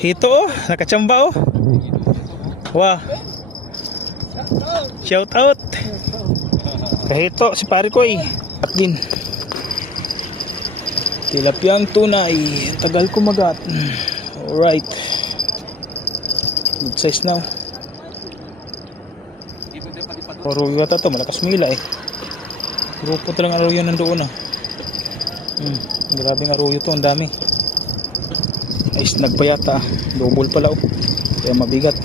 Hito oh, nakachamba oh. Wah. Shout out. Kahito si pare ko eh. At din. Tilapyang tunay. Tagal kumagat. Alright. Good size now. Aruyo ata to, malakas mila eh. Grupo talang aruyo nandoon ah. Hmm, grabing aruyo to, ang dami. Ayos nagpayata. Double pala oh. Kaya mabigat.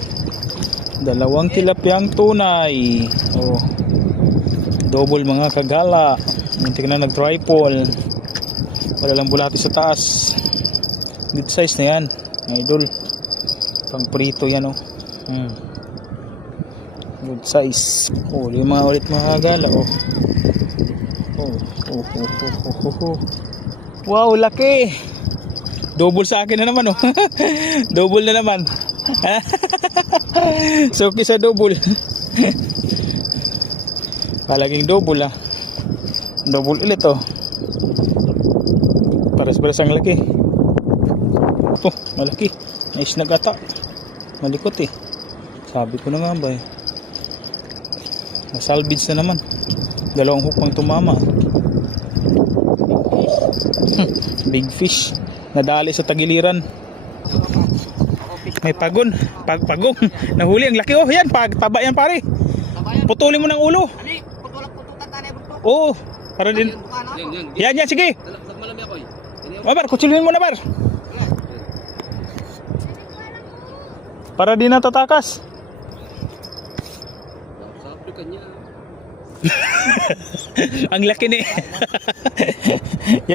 Dalawang tilapyang tunay. Oh. Double mga kagala. Muntik na nag-tripod. Wala lang bulati sa taas. Good size na yan. Idol. Pang prito yan oh. Hmm. Good size. Oh, lima ulit mga gala. Oh. Oh, oh, oh, oh, oh, oh, oh. Wow, laki. Double sa akin na naman oh. double na naman. so, sa double. Palaging double ah. Double ulit oh. Pares-pares ang laki. Oh, malaki. Nice na gata. Malikot eh. Sabi ko na nga ba eh. Nasalvage na naman. Dalawang hook pang tumama. Big fish. Nadali sa tagiliran. May pagon. Pag pagong. Nahuli ang laki oh. Yan, pag taba yan pare. Putulin mo ng ulo. Oo. Para din. Yan, yan. Sige. Eh. Mabar, kutsilin mo na bar. Para di Africa niya. Ang laki ni.